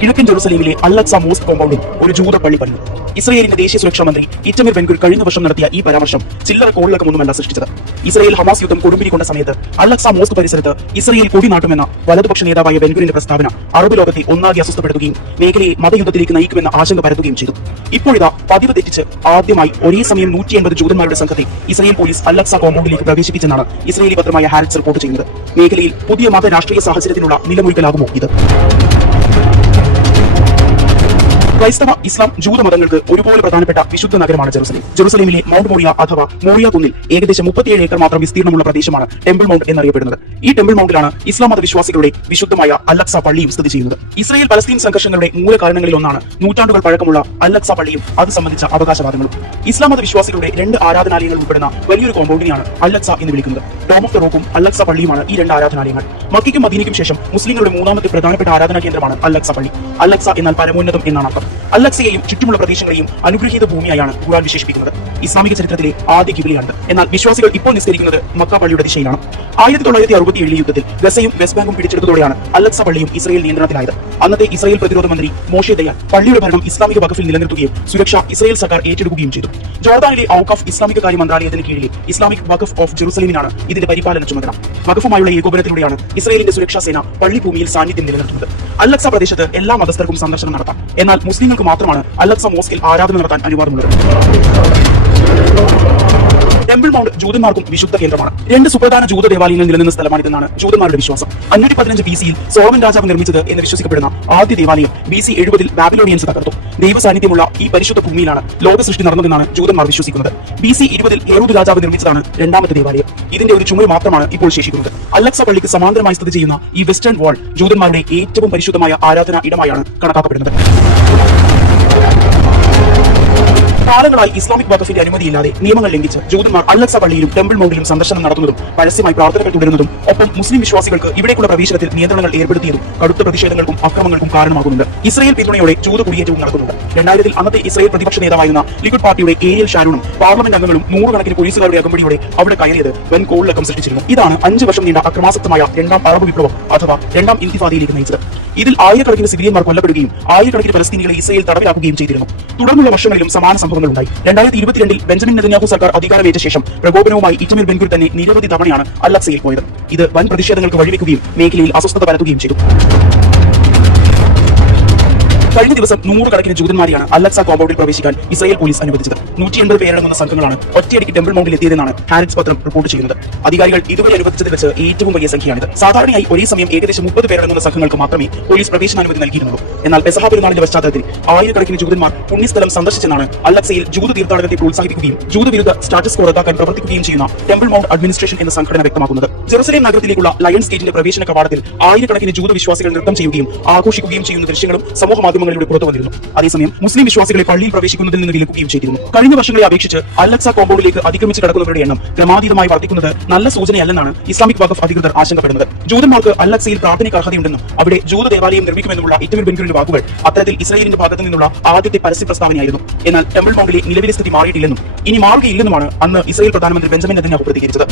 കിഴക്കൻ ജെറുസലേമിലെ അൽ-അഖ്സ മോസ്ക് കോമ്പൗണ്ടിൽ ഒരു ജൂത പള്ളി പണിതു. ഇസ്രയേലിന്റെ ദേശീയ സുരക്ഷാ മന്ത്രി ഇറ്റമിർ ബെൻഗുർ കഴിഞ്ഞ വർഷം നടത്തിയ ഈ പരാമർശം ചില്ലറ കോളിളക്കമൊന്നുമല്ല സൃഷ്ടിച്ചത്. ഇസ്രയേൽ ഹമാസ് യുദ്ധം കൊടുമ്പിരിക്കൊണ്ട സമയത്ത് അൽ-അഖ്സ മോസ്ക് പരിസരത്ത് ഇസ്രയേൽ കൊടി നാട്ടുമെന്ന വലതുപക്ഷ നേതാവായ ബെൻഗുരിന്റെ പ്രസ്താവന അറബ് ലോകത്തെ ഒന്നാകെ അസ്വസ്ഥപ്പെടുത്തുകയും മേഖലയെ മതയുദ്ധത്തിലേക്ക് നയിക്കുമെന്ന ആശങ്ക പരത്തുകയും ചെയ്തു. ഇപ്പോഴിതാ പതിവ് തെറ്റിച്ച് ആദ്യമായി ഒരേ സമയം 180 ജൂതന്മാരുടെ സംഘത്തെ ഇസ്രയേൽ പോലീസ് അൽ-അഖ്സ കോമ്പൗണ്ടിലേക്ക് പ്രവേശിപ്പിച്ചെന്നാണ് ഇസ്രയേലി പത്രമായ ഹാരറ്റ്സ് റിപ്പോർട്ട് ചെയ്യുന്നത്. മേഖലയിൽ പുതിയ മത രാഷ്ട്രീയ സാഹചര്യത്തിനുള്ള നിലമൊരുക്കലാകുമോ ഇത്? ക്രൈസ്തവ, ഇസ്ലാം, ജൂത മതങ്ങൾക്ക് ഒരുപോലെ പ്രധാനപ്പെട്ട വിശുദ്ധ നഗരമാണ് ജെറുസലേം. ജെറുസലേമിലെ മൗണ്ട് മോറിയ അഥവാ മോറിയ കുന്നിൽ ഏകദേശം 37 ഏക്കർ മാത്രം വിസ്തീർണമുള്ള പ്രദേശമാണ് ടെമ്പിൾ മൗണ്ട് എന്നറിയപ്പെടുന്നത്. ഈ ടെമ്പിൾ മൗണ്ടിലാണ് ഇസ്ലാം മത വിശ്വാസികളുടെ വിശുദ്ധമായ അൽ-അഖ്സ പള്ളിയും സ്ഥിതി ചെയ്യുന്നത്. ഇസ്രയേൽ പലസ്തീൻ സംഘർഷങ്ങളുടെ മൂല കാരണങ്ങളിൽ ഒന്നാണ് നൂറ്റാണ്ടുകൾ പഴക്കമുള്ള അൽ-അഖ്സ പള്ളിയും അത് സംബന്ധിച്ച അവകാശവാദങ്ങളും. ഇസ്ലാം മത വിശ്വാസികളുടെ 2 ആരാധനാലയങ്ങൾ ഉൾപ്പെടുന്ന വലിയൊരു കോമ്പൗണ്ടിനെയാണ് അൽ-അഖ്സ എന്ന് വിളിക്കുന്നത്. ഡോം ഓഫ് ദ റോക്കും അൽ-അഖ്സ പള്ളിയുമാണ് ഈ 2 ആരാധനാലയങ്ങൾ. മക്കയ്ക്കും മദീനയ്ക്കും ശേഷം മുസ്ലിങ്ങളുടെ മൂന്നാമത്തെ പ്രധാനപ്പെട്ട ആരാധനാ കേന്ദ്രമാണ് അൽ-അഖ്സ പള്ളി. അൽ-അഖ്സ എന്നാൽ പരമോന്നതം എന്നാണ് അർത്ഥം. അൽ-അഖ്സയെയും ചുറ്റുമുള്ള പ്രദേശങ്ങളെയും അനുഗ്രഹീത ഭൂമിയായാണ് ഖുർആൻ വിശേഷിപ്പിക്കുന്നത്. ഇസ്ലാമിക ചരിത്രത്തിലെ ആദ്യ ഖിബ്ലയാണ്. എന്നാൽ വിശ്വാസികൾ ഇപ്പോൾ നിസ്കരിക്കുന്നത് മക്ക പള്ളിയുടെ ദിശയിലാണ്. 1967 യുദ്ധത്തിൽ ഗസയും വെസ്റ്റ് ബാങ്കും പിടിച്ചെടുത്തതോടെയാണ് അൽ-അഖ്സ പള്ളിയും ഇസ്രയേൽ നിയന്ത്രണത്തിലായത്. അന്നത്തെ ഇസ്രയേൽ പ്രതിരോധ മന്ത്രി മോഷെ ദയാൻ പള്ളിയുടെ ഭരണം ഇസ്ലാമിക വഖഫിൽ നിലനിർത്തുകയും സുരക്ഷ ഇസ്രയേൽ സർക്കാർ ഏറ്റെടുക്കുകയും ചെയ്തു. ജോർദാനിലെ ഔഖഫ് ഇസ്ലാമിക കാര്യ മന്ത്രാലയത്തിന് കീഴിലെ ഇസ്ലാമിക് വഖഫ് ഓഫ് ജെറുസലേമിനാണ് ഇതിന്റെ പരിപാലന ചുമതല. വഖഫുമായുള്ള ഏകോപനത്തിലൂടെയാണ് ഇസ്രയേലിന്റെ സുരക്ഷാ സേന പള്ളി ഭൂമിയിൽ സാന്നിധ്യം നിലനിർത്തുന്നത്. അൽ-അഖ്സ പ്രദേശത്ത് എല്ലാ മതസ്ഥർക്കും സന്ദർശനം നടത്താം. എന്നാൽ മുസ്ലിങ്ങൾക്ക് മാത്രമാണ് അൽ-അഖ്സ മോസ്കിൽ ആരാധന നടത്താൻ അനുവാദമുള്ളത്. ടെമ്പിൾ മൗണ്ട് ജൂതന്മാർക്കും വിശുദ്ധ കേന്ദ്രമാണ്. 2 സുപ്രധാന ജൂത ദേവാലയങ്ങൾ നിലനിന്ന സ്ഥലമാണിതെന്നാണ് ജൂതന്മാരുടെ വിശ്വാസം. 515 BC-യിൽ സോളമൻ രാജാവ് നിർമ്മിച്ചത് എന്ന് വിശ്വസിക്കപ്പെടുന്ന ആദ്യ ദേവാലയം BC 70-ൽ ബാബിലോണിയൻസ് തകർത്തു. ദൈവ സാന്നിധ്യമുള്ള ഈ പരിശുദ്ധ ഭൂമിയിലാണ് ലോക സൃഷ്ടി നടന്നതെന്നാണ് ജൂതന്മാർ വിശ്വസിക്കുന്നത്. BC 20-ൽ ഹെറോദ് രാജാവ് നിർമ്മിച്ചതാണ് രണ്ടാമത്തെ ദേവാലയം. ഇതിന്റെ ഒരു ചുമര് മാത്രമാണ് ഇപ്പോൾ ശേഷിക്കുന്നത്. അൽ-അഖ്സ പള്ളിക്ക് സമാന്തരമായി സ്ഥിതി ചെയ്യുന്ന ഈ വെസ്റ്റേൺ വാൾ ജൂതന്മാരുടെ ഏറ്റവും പരിശുദ്ധമായ ആരാധനാ ഇടമായാണ് കണക്കാക്കപ്പെടുന്നത്. കാലങ്ങളായി ഇസ്ലാമിക് വഖഫിന്റെ അനുമതിയില്ലാതെ നിയമങ്ങൾ ലംഘിച്ച് ജൂതന്മാർ അൽ-അഖ്സ പള്ളിയിലും ടെമ്പിൾ മൗണ്ടിലും സന്ദർശനം നടത്തുന്നതും പരസ്യമായി പ്രാർത്ഥനകൾ തുടരുന്നതും ഒപ്പം മുസ്ലിം വിശ്വാസികൾക്ക് ഇവിടേക്കുള്ള പ്രവേശനത്തിൽ നിയന്ത്രണങ്ങൾ ഏർപ്പെടുത്തിയതും കടുത്ത പ്രതിഷേധങ്ങൾക്കും അക്രമങ്ങൾക്കും കാരണമാകുന്നുണ്ട്. ഇസ്രയേൽ പിന്തുണയോടെ ജൂത കുടിയേറ്റവും നടക്കുന്നുണ്ട്. 2000-ൽ അന്നത്തെ ഇസ്രയേൽ പ്രതിപക്ഷ നേതാവായിരുന്ന ലിക്വിഡ് പാർട്ടിയുടെ ഏരിയൽ ഷാരോണും പാർലമെന്റ് അംഗങ്ങളും 100 കണക്കിന് പോലീസുകാരുടെ അകമ്പടിയോടെ അവിടെ കയറിയത് വൻ കോളിളക്കം സൃഷ്ടിച്ചിരുന്നു. ഇതാണ് 5 വർഷം നീണ്ട അക്രമാസക്തമായ 2ാം അറബ് വിപ്ലവം അഥവാ 2ാം ഇൻതിഫാദയിലേക്ക് നയിച്ചത്. ഇതിൽ ആയിരക്കണക്കിന് സിവിലിയന്മാർ കൊല്ലപ്പെടുകയും ആയിരക്കണക്കിന് ഫലസ്തീനികളെ ഇസ്രയേൽ തടവിലാക്കുകയും ചെയ്തിരുന്നു. തുടർന്നുള്ള വർഷങ്ങളിലും സമാന സംഭവങ്ങൾ ഉണ്ടായി. 2022-ൽ ബെഞ്ചമിൻ നെതന്യാഹു സർക്കാർ അധികാരമേറ്റ ശേഷം പ്രകോപനവുമായി ഇറ്റമിർ ബെൻഗുർ തന്നെ നിരവധി തവണയാണ് അൽ-അഖ്സയിൽ പോയത്. ഇത് വൻ പ്രതിഷേധങ്ങൾക്ക് വഴിവെക്കുകയും മേഖലയിൽ അസ്വസ്ഥത പരത്തുകയും ചെയ്തു. കഴിഞ്ഞ ദിവസം 100 കണക്കിന് ജൂതന്മാരെയാണ് അൽ-അഖ്സ കോമ്പൗണ്ടിൽ പ്രവേശിക്കാൻ ഇസ്രയേൽ പോലീസ് അനുവദിച്ചത്. 180 പേരടങ്ങുന്ന സംഘങ്ങളാണ് ഒറ്റയടിക്ക് ടെമ്പിൾ മൗണ്ടിൽ എത്തിയതെന്നാണ് ഹാരറ്റ്സ് പത്രം റിപ്പോർട്ട് ചെയ്യുന്നത്. അധികാരികൾ ഇതുവരെ അനുവദിച്ചതിൽ വെച്ച് ഏറ്റവും വലിയ സംഖ്യയാണിത്. സാധാരണയായി ഒരേ സമയം ഏകദേശം 30 പേരടങ്ങുന്ന സംഘങ്ങൾക്ക് മാത്രമേ പോലീസ് പ്രവേശനാനുമതി നൽകിയിരുന്നുള്ളൂ. എന്നാൽ പെസഹ പെരുന്നാളിന്റെ പശ്ചാത്തലത്തിൽ ആയിരക്കണക്കിന് ജൂതന്മാർ പുണ്യസ്ഥലം സന്ദർശിച്ചെന്നാണ് അൽ-അഖ്സയിൽ ജൂത തീർത്ഥാടനത്തെ പ്രോത്സാഹിപ്പിക്കുകയും ജൂതവിരുദ്ധ സ്റ്റാറ്റസ് കോ റദ്ദാക്കാൻ പ്രവർത്തിക്കുകയും ചെയ്യുന്ന ടെമ്പിൾ മൗണ്ട് അഡ്മിനിസ്ട്രേഷൻ എന്ന സംഘടന വ്യക്തമാക്കുന്നത്. ജെറുസലേം നഗരത്തിലേക്കുള്ള ലയൺസ് ഗേറ്റിന്റെ പ്രവേശന കവാടത്തിൽ ആയിരക്കണക്കിന് ജൂത വിശ്വാസികൾ നൃത്തം ചെയ്യുകയും ആഘോഷിക്കുകയും ചെയ്യുന്ന ദൃശ്യങ്ങളും സമൂഹ മാധ്യമങ്ങളിലൂടെ പുറത്തു വന്നിരുന്നു. അതേസമയം മുസ്ലിം വിശ്വാസികളെ പള്ളിയിൽ പ്രവേശിക്കുന്നതിൽ നിന്ന് വിലക്കുകയും ചെയ്തിരുന്നു. കഴിഞ്ഞ വർഷങ്ങളെ അപേക്ഷിച്ച് അൽ-അഖ്സ കോമ്പൗണ്ടിലേക്ക് അതിക്രമിച്ച് കടക്കുന്നവരുടെ എണ്ണം ക്രമാതീതമായി വർദ്ധിക്കുന്നത് നല്ല സൂചനയല്ലെന്നാണ് ഇസ്ലാമിക് വഖഫ് അധികൃതർ ആശങ്കപ്പെടുന്നത്. ജൂതന്മാർക്ക് അൽ-അഖ്സയിൽ പ്രാർത്ഥനയ്ക്ക് അർഹതയുണ്ടെന്നും അവിടെ ജൂത ദേവാലയം നിർമ്മിക്കുമെന്നുള്ള ഇറ്റമിർ ബെൻഗുരിന്റെ വാക്കുകൾ അത്തരത്തിൽ ഇസ്രയേലിന്റെ ഭാഗത്തു നിന്നുള്ള ആദ്യത്തെ പരസ്യ പ്രസ്താവനയായിരുന്നു. എന്നാൽ ടെമ്പിൾ മൗണ്ടിലെ നിലവിലെ സ്ഥിതി മാറിയിട്ടില്ലെന്നും ഇനി മാറുകയില്ലെന്നുമാണ് അന്ന് ഇസ്രയേൽ പ്രധാനമന്ത്രി ബെഞ്ചമിൻ നെതന്യാഹു പ്രതികരിച്ചത്.